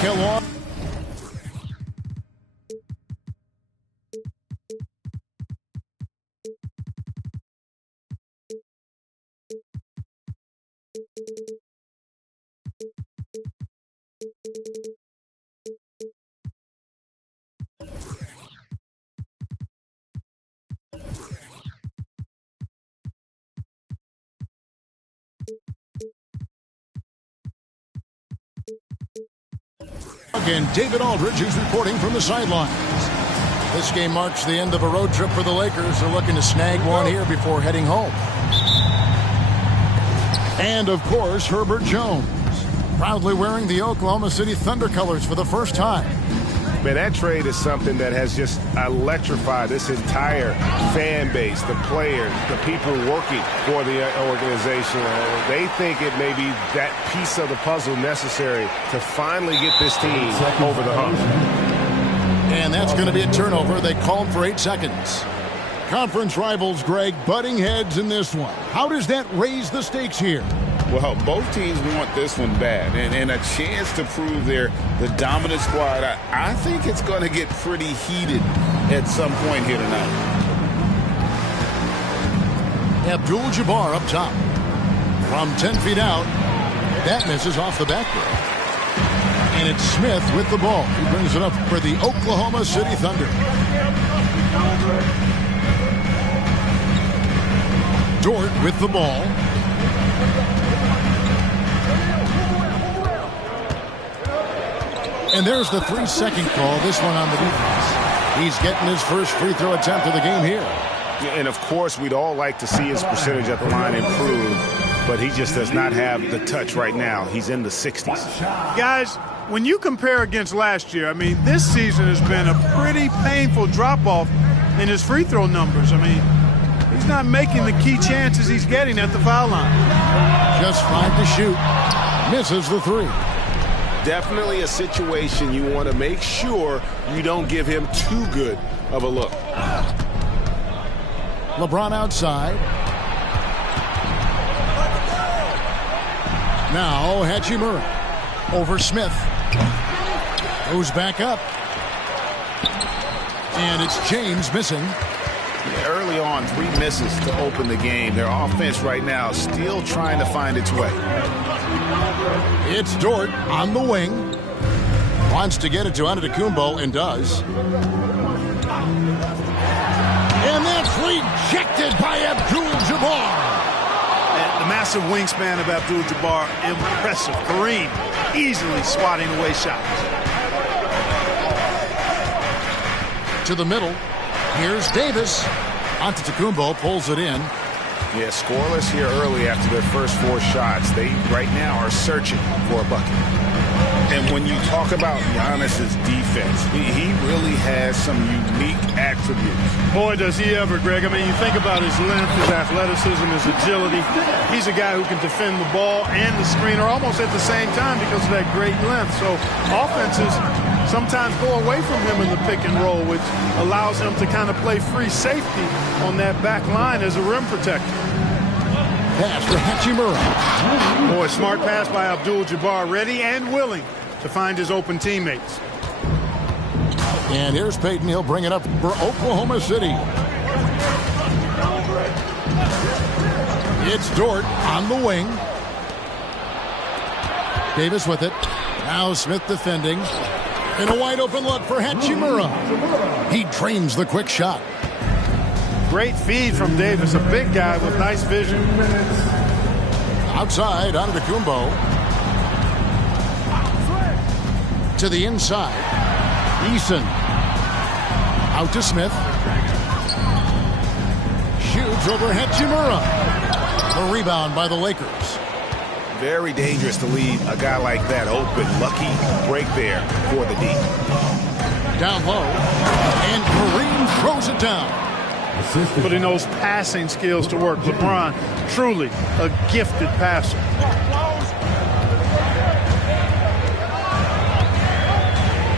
Kellogg. And David Aldridge is reporting from the sidelines. This game marks the end of a road trip for the Lakers. They're looking to snag one here before heading home. And, of course, Herbert Jones, proudly wearing the Oklahoma City Thunder colors for the first time. Man, that trade is something that has just electrified this entire fan base, the players, the people working for the organization. They think it may be that piece of the puzzle necessary to finally get this team over the hump. And that's going to be a turnover. They called for 8 seconds. Conference rivals, Greg, butting heads in this one. How does that raise the stakes here? Well, both teams want this one bad, and a chance to prove they're the dominant squad. I think it's going to get pretty heated at some point here tonight. Abdul-Jabbar up top. From 10 feet out, that misses off the backboard. And it's Smith with the ball. He brings it up for the Oklahoma City Thunder. Dort with the ball. And there's the 3-second call, this one on the defense. He's getting his first free throw attempt of the game here. And, of course, we'd all like to see his percentage at the line improve, but he just does not have the touch right now. He's in the 60s. Guys, when you compare against last year, I mean, this season has been a pretty painful drop-off in his free throw numbers. I mean, he's not making the key chances he's getting at the foul line. Just 5 to shoot. Misses the 3. Definitely a situation you want to make sure you don't give him too good of a look. LeBron outside. Now Hachimura over Smith. Goes back up. And it's James missing. Early on, 3 misses to open the game. Their offense right now still trying to find its way. It's Dort on the wing. Wants to get it to Antetokounmpo and does. And that's rejected by Abdul-Jabbar. The massive wingspan of Abdul-Jabbar, impressive. Kareem easily swatting away shots. To the middle. Here's Davis. Antetokounmpo pulls it in. Yeah, scoreless here early after their first 4 shots. They right now are searching for a bucket. And when you talk about Giannis's defense, he really has some unique attributes. Boy, does he ever, Greg. I mean, you think about his length, his athleticism, his agility. He's a guy who can defend the ball and the screener almost at the same time because of that great length. So offenses sometimes go away from him in the pick and roll, which allows him to kind of play free safety on that back line as a rim protector. Pass for Hachimura. Boy, smart pass by Abdul-Jabbar, ready and willing to find his open teammates. And here's Payton. He'll bring it up for Oklahoma City. It's Dort on the wing. Davis with it. Now Smith defending. And a wide open look for Hachimura. He drains the quick shot. Great feed from Davis, a big guy with nice vision. Outside, Antetokounmpo. To the inside. Eason. Out to Smith. Shoots over Hachimura. A rebound by the Lakers. Very dangerous to leave a guy like that open. Lucky break there for the D. Down low. And Kareem throws it down. Putting those passing skills to work. LeBron, truly a gifted passer.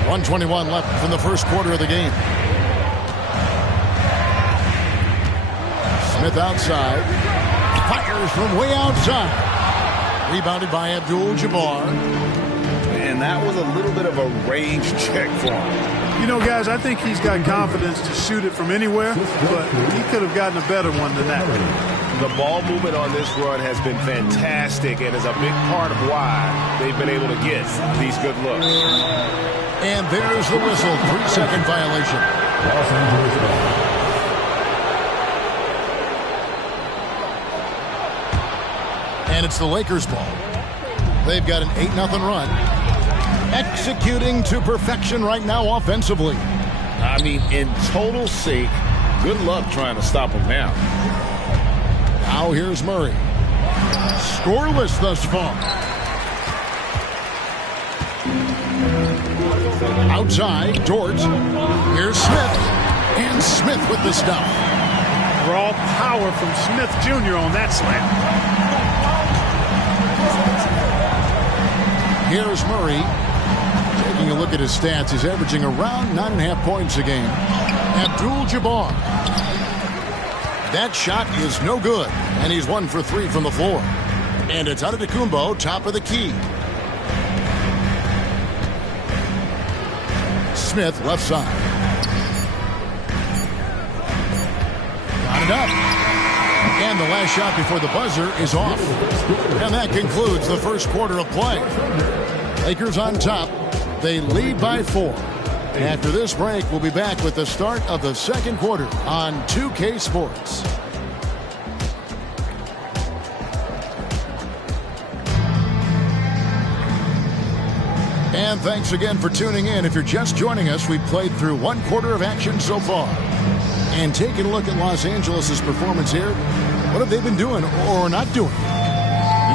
.121 left from the first quarter of the game. Smith outside. Fires from way outside. Rebounded by Abdul-Jabbar. and that was a little bit of a range check for him. You know, guys, I think he's got confidence to shoot it from anywhere, but he could have gotten a better one than that. The ball movement on this run has been fantastic and is a big part of why they've been able to get these good looks. And there's the whistle. 3-second violation. And it's the Lakers' ball. They've got an 8-0 run. Executing to perfection right now offensively. I mean, in total sync. Good luck trying to stop him now. Now here's Murray. Scoreless thus far. Outside, Dort. Here's Smith. And Smith with the stuff. Raw power from Smith Jr. on that slam. Here's Murray. Taking a look at his stats, he's averaging around 9.5 points a game. Abdul-Jabbar. That shot is no good, and he's 1 for 3 from the floor. And it's Antetokounmpo, top of the key. Smith, left side. Got it up. And the last shot before the buzzer is off. And that concludes the first quarter of play. Lakers on top. They lead by 4. After this break, we'll be back with the start of the second quarter on 2K Sports. And thanks again for tuning in. If you're just joining us, we've played through 1 quarter of action so far. And taking a look at Los Angeles' performance here, what have they been doing or not doing?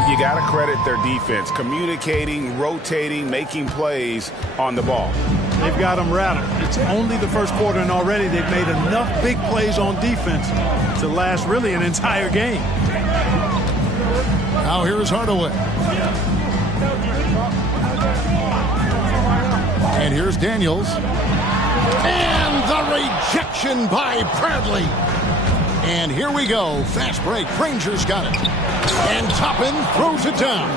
You got to credit their defense, communicating, rotating, making plays on the ball. They've got them rattled. It's only the first quarter, and already they've made enough big plays on defense to last really an entire game. Now here's Hardaway. And here's Daniels. And the rejection by Bradley. And here we go. Fast break. Granger's got it. And Toppin throws it down.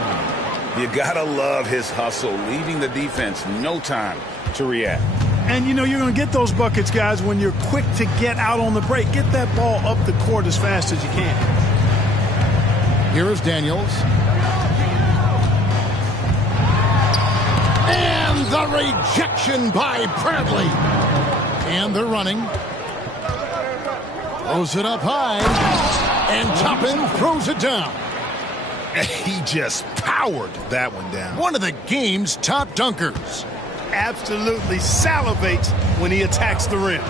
You gotta love his hustle, leaving the defense no time to react. And, you know, you're going to get those buckets, guys, when you're quick to get out on the break. Get that ball up the court as fast as you can. Here is Daniels. And the rejection by Bradley. And they're running. Throws it up high. And Toppin throws it down. He just powered that one down. One of the game's top dunkers. Absolutely salivates when he attacks the rim.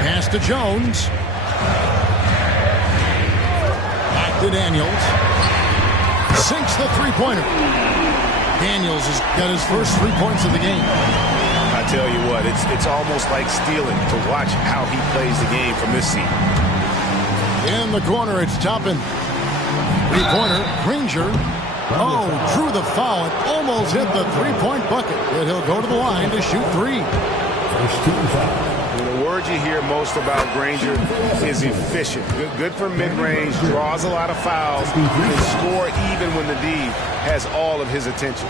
Pass to Jones. Back to Daniels. Sinks the three-pointer. Daniels has got his first 3 points of the game. I tell you what, it's almost like stealing to watch how he plays the game from this seat. In the corner, it's Toppin. Three-pointer, Granger. Oh, drew the foul and almost hit the three-point bucket. But he'll go to the line to shoot 3. The word you hear most about Granger is efficient. Good for mid-range, draws a lot of fouls, can score even when the D has all of his attention.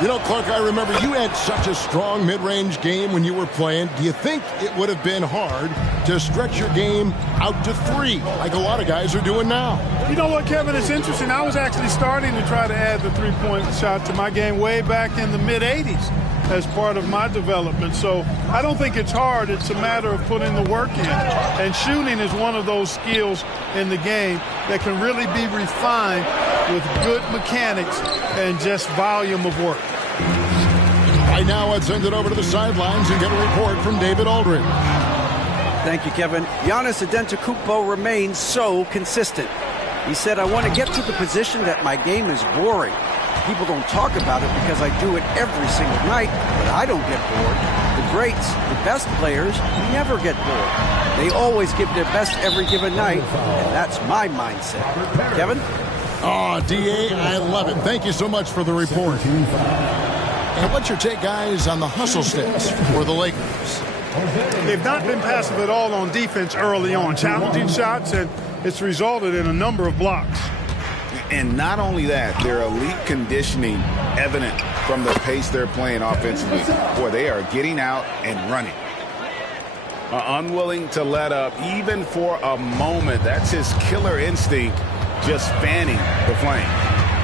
You know, Clark, I remember you had such a strong mid-range game when you were playing. Do you think it would have been hard to stretch your game out to 3 like a lot of guys are doing now? You know what, Kevin? It's interesting. I was actually starting to try to add the three-point shot to my game way back in the mid-'80s as part of my development. So I don't think it's hard. It's a matter of putting the work in. And shooting is one of those skills in the game that can really be refined with good mechanics and just volume of work. Right now, let's send it over to the sidelines and get a report from David Aldridge. Thank you, Kevin. Giannis Antetokounmpo remains so consistent. He said, I want to get to the position that my game is boring. People don't talk about it because I do it every single night, but I don't get bored. The greats, the best players, never get bored. They always give their best every given night, and that's my mindset. Kevin? Oh, D.A., I love it. Thank you so much for the report. And what's your take, guys, on the hustle stats for the Lakers? They've not been passive at all on defense early on. Challenging shots, and it's resulted in a number of blocks. And not only that, their elite conditioning evident from the pace they're playing offensively. Boy, they are getting out and running. Unwilling to let up even for a moment. That's his killer instinct, just fanning the flame.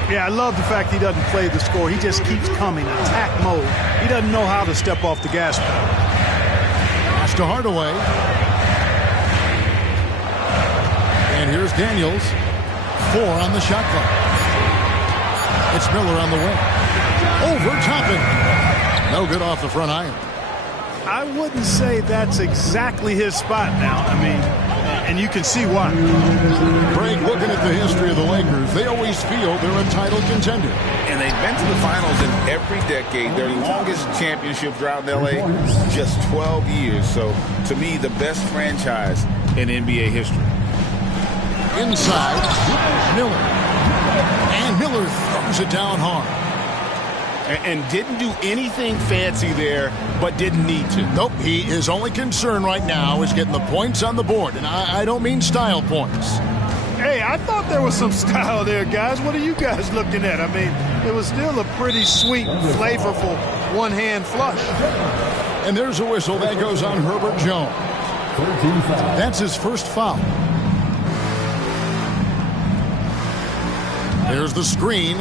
Yeah, I love the fact he doesn't play the score. He just keeps coming, attack mode. He doesn't know how to step off the gas pedal. Pass to Hardaway. And here's Daniels. 4 on the shot clock. It's Miller on the wing. Over Toppin. No good off the front iron. I wouldn't say that's exactly his spot now. I mean, and you can see why. Craig, looking at the history of the Lakers, they always feel they're a title contender. And they've been to the finals in every decade. Their longest championship drought in L.A., just 12 years. So, to me, the best franchise in NBA history. Inside, Miller. And Miller throws it down hard. And didn't do anything fancy there, but didn't need to. Nope, his only concern right now is getting the points on the board. And I don't mean style points. Hey, I thought there was some style there, guys. What are you guys looking at? I mean, it was still a pretty sweet, flavorful one-hand flush. And there's a whistle. That goes on Herbert Jones. That's his first foul. There's the screen.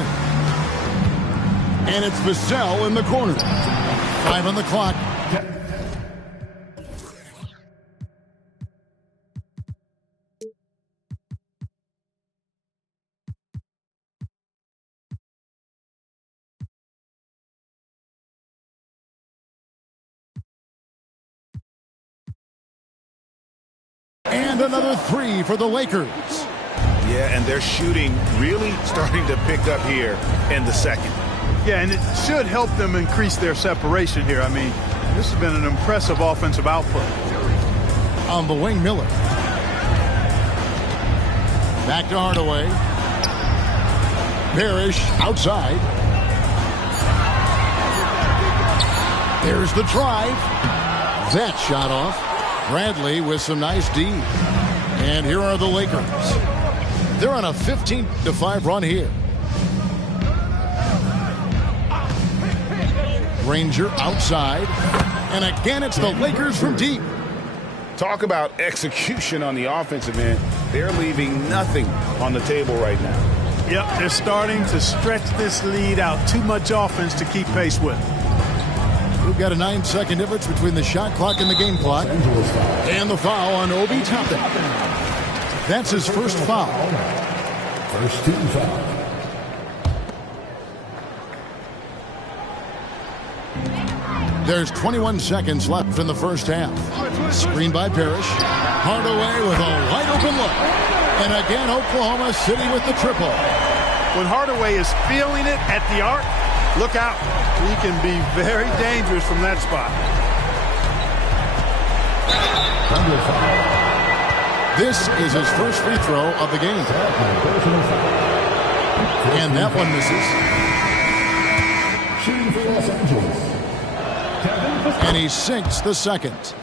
And it's Vassell in the corner. 5 on the clock. And another 3 for the Lakers. Yeah, and their shooting really starting to pick up here in the second. Yeah, and it should help them increase their separation here. I mean, this has been an impressive offensive output. On the wing, Miller. Back to Hardaway. Parrish outside. There's the drive. That shot off. Bradley with some nice D. And here are the Lakers. They're on a 15-5 run here. Ranger outside. And again, it's the Lakers from deep. Talk about execution on the offensive end. They're leaving nothing on the table right now. Yep, they're starting to stretch this lead out. Too much offense to keep pace with. We've got a 9-second difference between the shot clock and the game clock. And the foul on Obi Toppin. That's his first foul. First team foul. There's 21 seconds left in the first half. Screen by Parrish. Hardaway with a wide open look. And again, Oklahoma City with the triple. When Hardaway is feeling it at the arc, look out. He can be very dangerous from that spot. This is his first free throw of the game. And that one misses. Shooting for Los Angeles. And he sinks the second.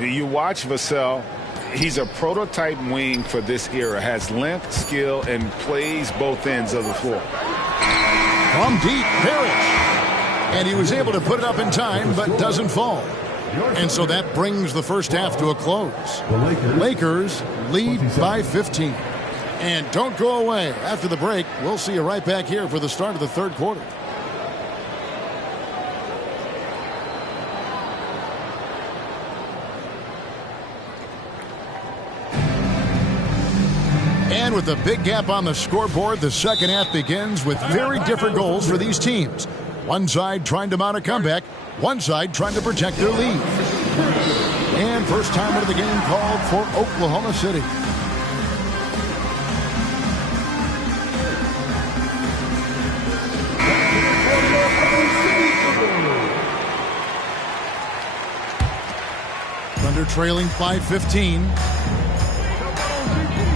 You watch Vassell. He's a prototype wing for this era. Has length, skill, and plays both ends of the floor. From deep, Parrish. And he was able to put it up in time, but doesn't fall. And so that brings the first half to a close. Lakers lead by 15. And don't go away. After the break, we'll see you right back here for the start of the third quarter. And with the big gap on the scoreboard, the second half begins with very different goals for these teams. One side trying to mount a comeback, one side trying to protect their lead. And first time out of the game called for Oklahoma City. Thunder trailing 5-15.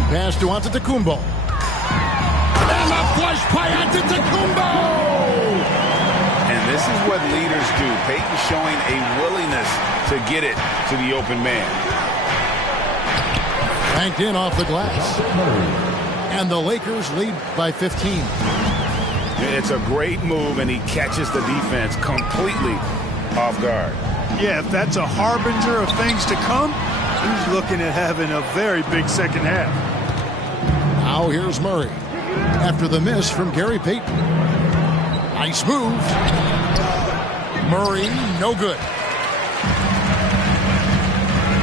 Pass to Antetokounmpo. And a flush by Antetokounmpo! And this is what leaders do. Peyton showing a willingness to get it to the open man. Banked in off the glass. And the Lakers lead by 15. It's a great move, and he catches the defense completely off guard. Yeah, if that's a harbinger of things to come, he's looking at having a very big second half. Now here's Murray. After the miss from Gary Payton. Nice move. Murray, no good.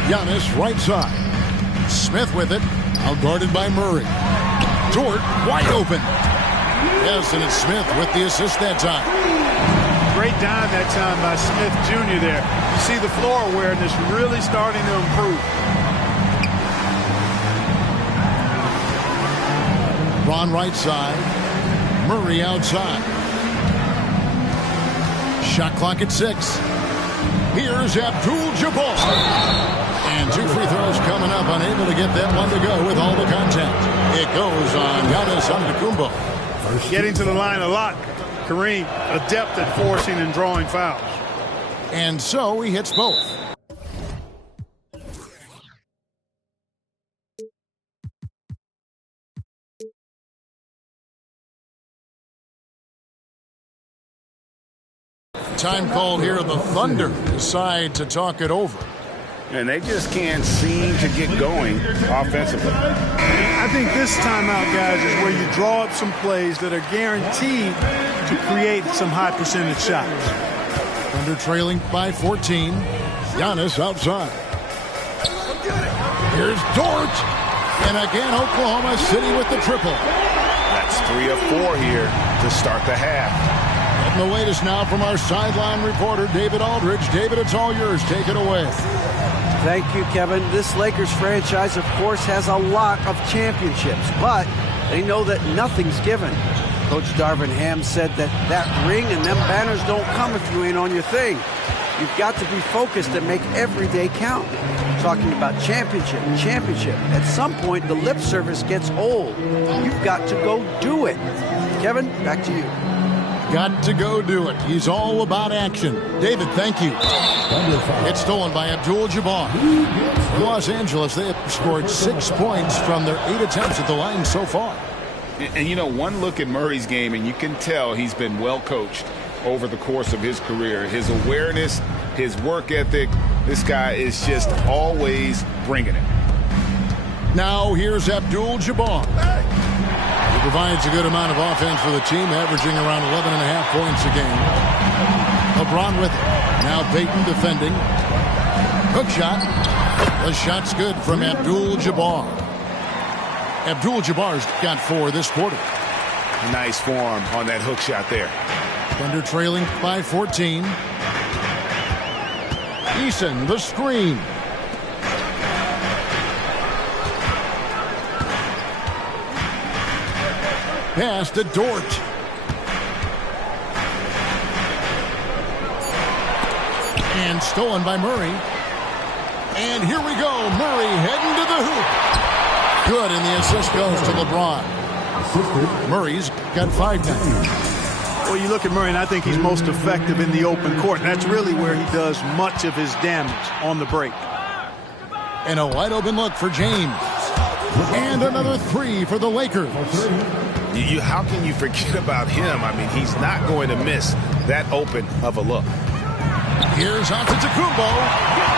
Giannis, right side. Smith with it. Outguarded by Murray. Dort, wide open. Yes, and it's Smith with the assist that time. Great dime that time by Smith Jr. there. You see the floor awareness really starting to improve. Ron right side. Murray outside. Shot clock at 6. Here's Abdul-Jabbar. And 2 free throws coming up. Unable to get that one to go with all the contact. It goes on Giannis Antetokounmpo. Getting to the line a lot. Kareem, adept at forcing and drawing fouls. And so he hits both. Time called here. The Thunder decide to talk it over. And they just can't seem to get going offensively. I think this timeout, guys, is where you draw up some plays that are guaranteed to create some high percentage shots. Thunder trailing by 14. Giannis outside. Here's Dort. And again, Oklahoma City with the triple. That's 3 of 4 here to start the half. Getting the latest now from our sideline reporter, David Aldridge. David, it's all yours. Take it away. Thank you, Kevin. This Lakers franchise, of course, has a lot of championships, but they know that nothing's given. Coach Darvin Ham said that ring and them banners don't come if you ain't on your thing. You've got to be focused and make every day count. Talking about championship. At some point, the lip service gets old. You've got to go do it. Kevin, back to you. Got to go do it. He's all about action. David, thank you. It's stolen by Abdul-Jabbar. For Los Angeles, they have scored 6 points from their 8 attempts at the line so far. And you know, one look at Murray's game, and you can tell he's been well coached over the course of his career. His awareness, his work ethic, this guy is just always bringing it. Now here's Abdul-Jabbar. He provides a good amount of offense for the team, averaging around 11.5 points a game. LeBron with it. Now Payton defending. Hook shot. The shot's good from Abdul-Jabbar. Abdul-Jabbar's got 4 this quarter. Nice form on that hook shot there. Thunder trailing by 14. Eason, the screen. Pass to Dort. And stolen by Murray. And here we go. Murray heading to the hoop. Good, and the assist goes to LeBron. Murray's got 5 now. Well, you look at Murray, and I think he's most effective in the open court. And that's really where he does much of his damage on the break. And a wide open look for James. And another 3 for the Lakers. How can you forget about him? I mean, he's not going to miss that open of a look. Here's Antetokounmpo,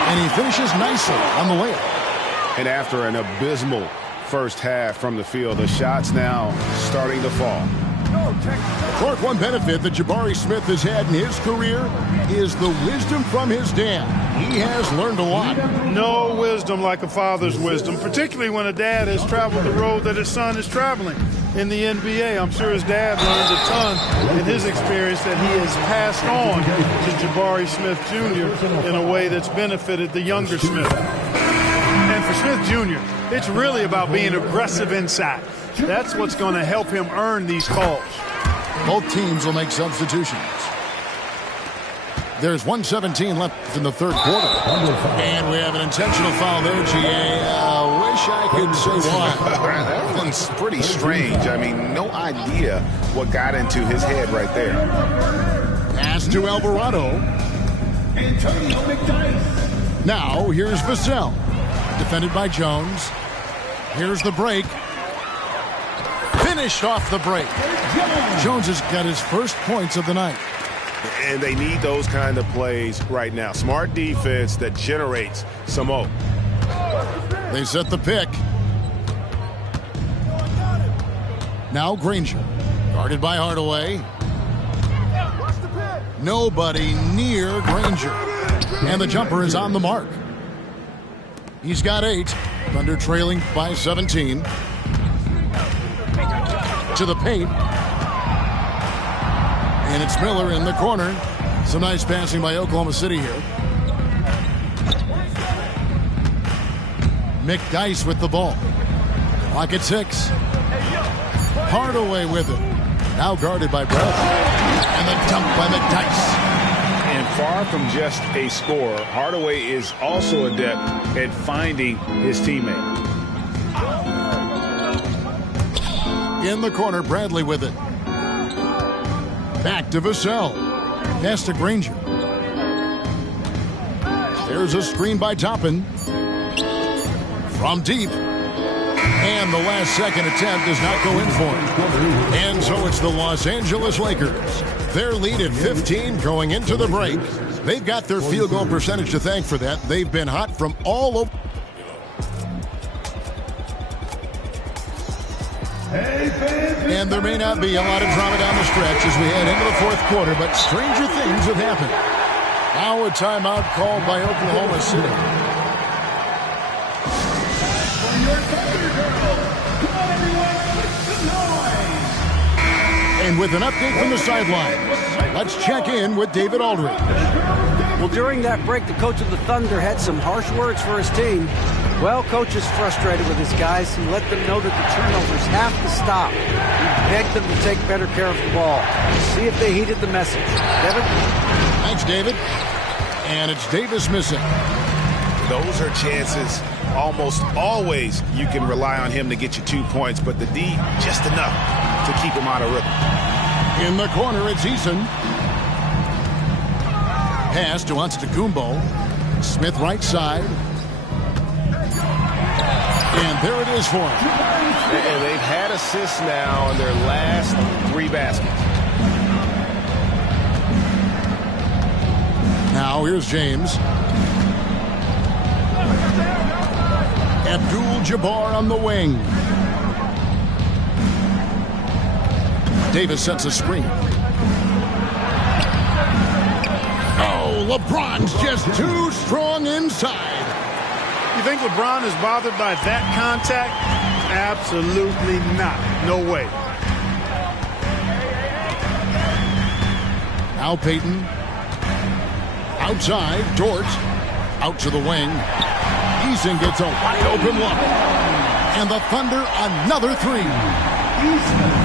and he finishes nicely on the layup. And after an abysmal first half from the field, the shots now starting to fall. Clark, one benefit that Jabari Smith has had in his career is the wisdom from his dad. He has learned a lot. No wisdom like a father's wisdom, particularly when a dad has traveled the road that his son is traveling in the NBA. I'm sure his dad learned a ton in his experience that he has passed on to Jabari Smith Jr. in a way that's benefited the younger Smith. And for Smith Jr., it's really about being aggressive inside. That's what's going to help him earn these calls. Both teams will make substitutions. There's 1:17 left in the third quarter. And we have an intentional foul there, GA. Wish I could say why. That one's pretty strange. I mean, no idea what got into his head right there. Pass to Alvarado. Now, here's Vassell. Defended by Jones. Here's the break. finished off the break. Jones has got his first points of the night. And they need those kind of plays right now. Smart defense that generates some hope. They set the pick. Now Granger. Guarded by Hardaway. Nobody near Granger. And the jumper is on the mark. He's got 8. Thunder trailing by 17. To the paint. And it's Miller in the corner. Some nice passing by Oklahoma City here. McDyess with the ball. Clock at 6. Hardaway with it. Now guarded by Bradley. And the dunk by McDyess. And far from just a scorer, Hardaway is also adept at finding his teammate. In the corner, Bradley with it. Back to Vassell. Pass to Granger. There's a screen by Toppin. From deep. And the last second attempt does not go in for him. And so it's the Los Angeles Lakers. Their lead at 15 going into the break. They've got their field goal percentage to thank for that. They've been hot from all over. And there may not be a lot of drama down the stretch as we head into the fourth quarter, but stranger things have happened. Now a timeout called by Oklahoma City. And with an update from the sideline, let's check in with David Aldridge. Well, during that break, the coach of the Thunder had some harsh words for his team. Well, coach is frustrated with his guys. He let them know that the turnovers have to stop. He begged them to take better care of the ball. See if they heeded the message. Devin? Thanks, David. And it's Davis missing. Those are chances. Almost always you can rely on him to get you 2 points, but the D just enough to keep him out of rhythm. In the corner, it's Eason. Pass to Antetokounmpo. Smith right side. And there it is for him. And they've had assists now in their last 3 baskets. Now here's James. Abdul-Jabbar on the wing. Davis sets a screen. Oh, LeBron's just too strong inside. You think LeBron is bothered by that contact? Absolutely not. No way. Now Peyton. Outside, Dort. Out to the wing. Eason gets a wide open look. And the Thunder another 3.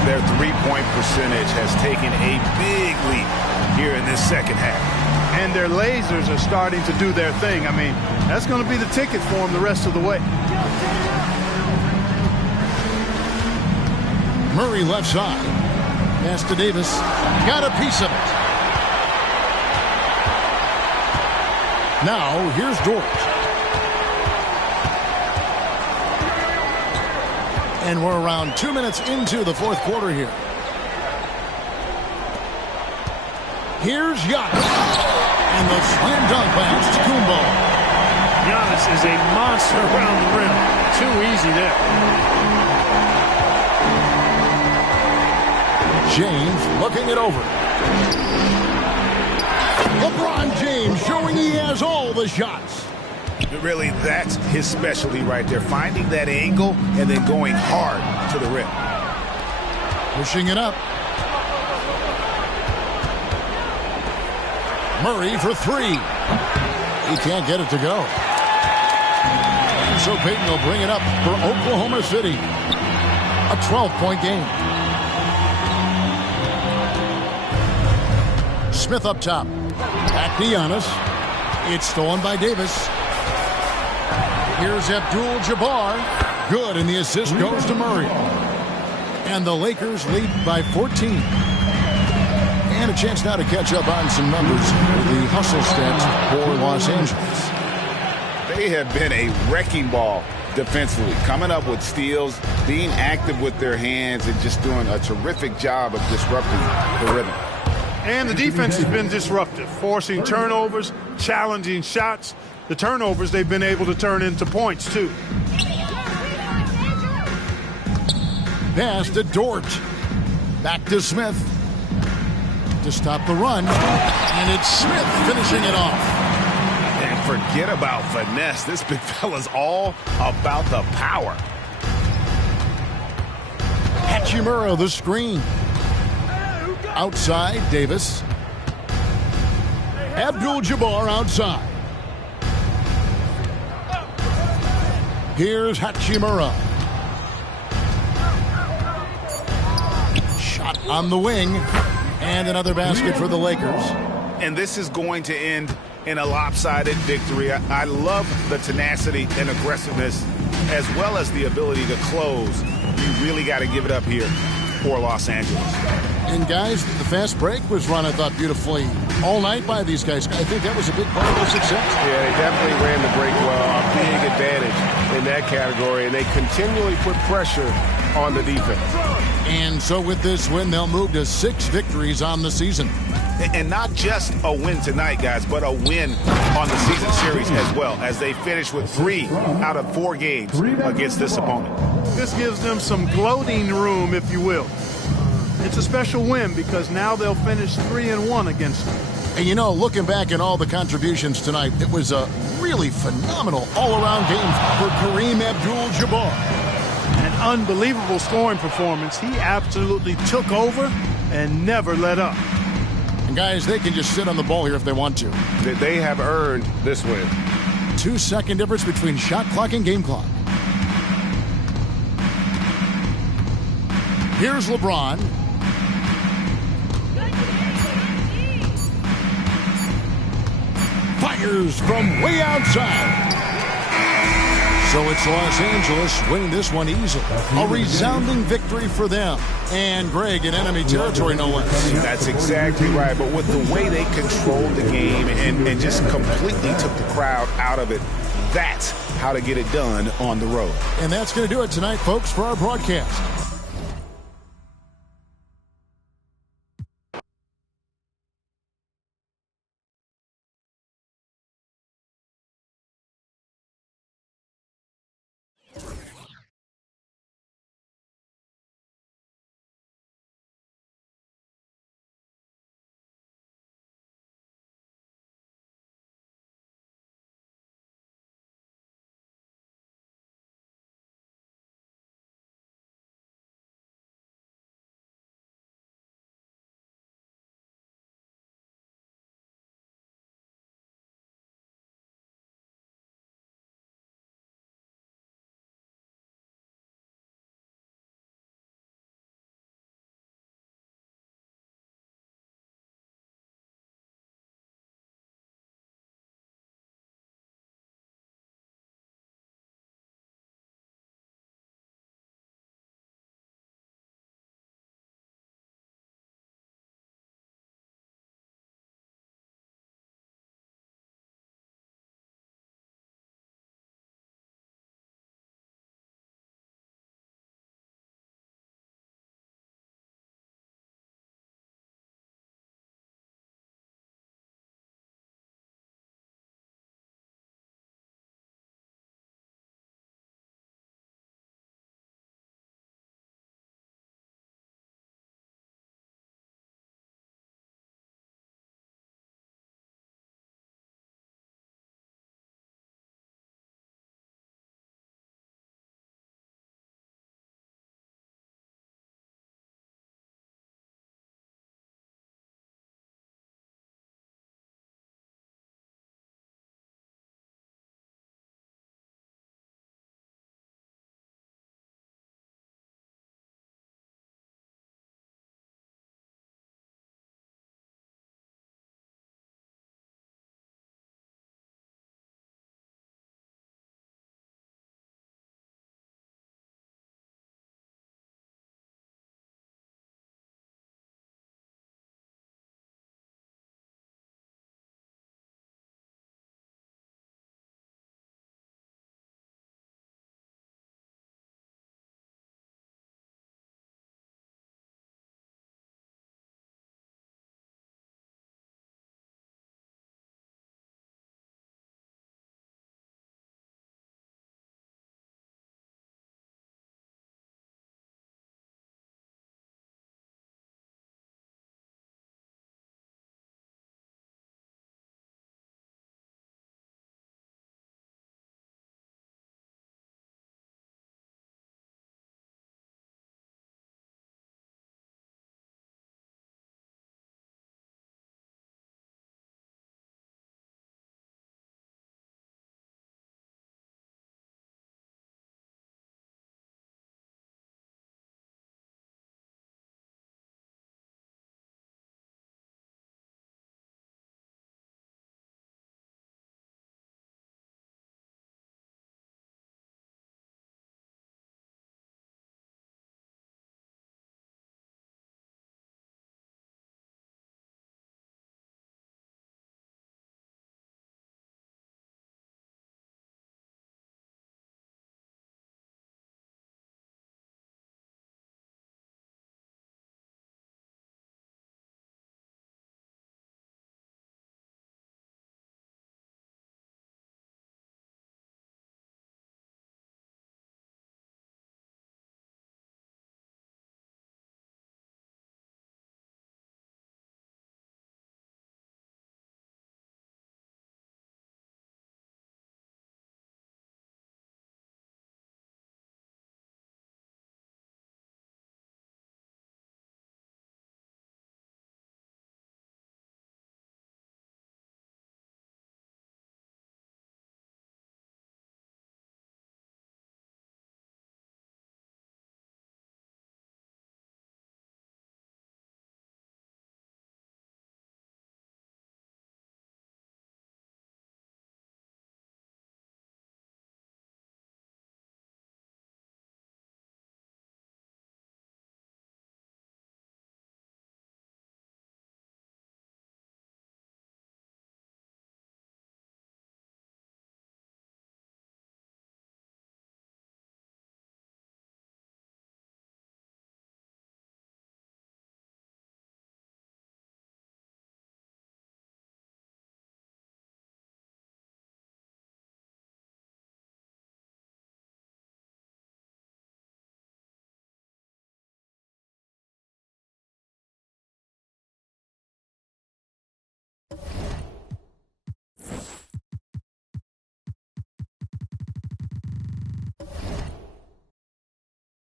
Their three-point percentage has taken a big leap here in this second half. And their lasers are starting to do their thing. I mean, that's going to be the ticket for them the rest of the way. Murray left side. Pass to Davis. Got a piece of it. Now, here's Dort. And we're around 2 minutes into the fourth quarter here. Here's Giannis. And the slam dunk by Antetokounmpo. Giannis is a monster around the rim. Too easy there. James looking it over. LeBron James showing he has all the shots. Really, that's his specialty right there. Finding that angle and then going hard to the rim. Pushing it up. Murray for 3. He can't get it to go. So Peyton will bring it up for Oklahoma City. A 12-point game. Smith up top. Back to Giannis. It's stolen by Davis. Here's Abdul-Jabbar. Good, and the assist goes to Murray. And the Lakers lead by 14. And a chance now to catch up on some numbers with the hustle stats for Los Angeles. They have been a wrecking ball defensively, coming up with steals, being active with their hands, and just doing a terrific job of disrupting the rhythm. And the defense has been disruptive, forcing turnovers, challenging shots. The turnovers they've been able to turn into points, too. Pass to Dort. Back to Smith to stop the run. And it's Smith finishing it off. And forget about finesse. This big fella's all about the power. Hachimura the screen. Outside, Davis. Abdul-Jabbar outside. Here's Hachimura. Shot on the wing. And another basket for the Lakers. And this is going to end in a lopsided victory. I love the tenacity and aggressiveness as well as the ability to close. You really got to give it up here for Los Angeles. And guys, the fast break was run, I thought, beautifully all night by these guys. I think that was a big part of their success. Yeah, they definitely ran the break well. A big advantage in that category, and they continually put pressure on the defense. And so with this win, they'll move to 6 victories on the season. And not just a win tonight, guys, but a win on the season series as well, as they finish with 3 out of 4 games against this opponent. This gives them some gloating room, if you will. It's a special win because now they'll finish 3-1 against them. And you know, looking back at all the contributions tonight, it was a really phenomenal all-around game for Kareem Abdul-Jabbar. An unbelievable scoring performance. He absolutely took over and never let up. And guys, they can just sit on the ball here if they want to. They have earned this win. 2-second difference between shot clock and game clock. Here's LeBron. Fires from way outside. So it's Los Angeles winning this one easily. A resounding victory for them. And Greg, in enemy territory, no less. That's exactly right. But with the way they controlled the game and just completely took the crowd out of it, that's how to get it done on the road. And that's going to do it tonight, folks, for our broadcast.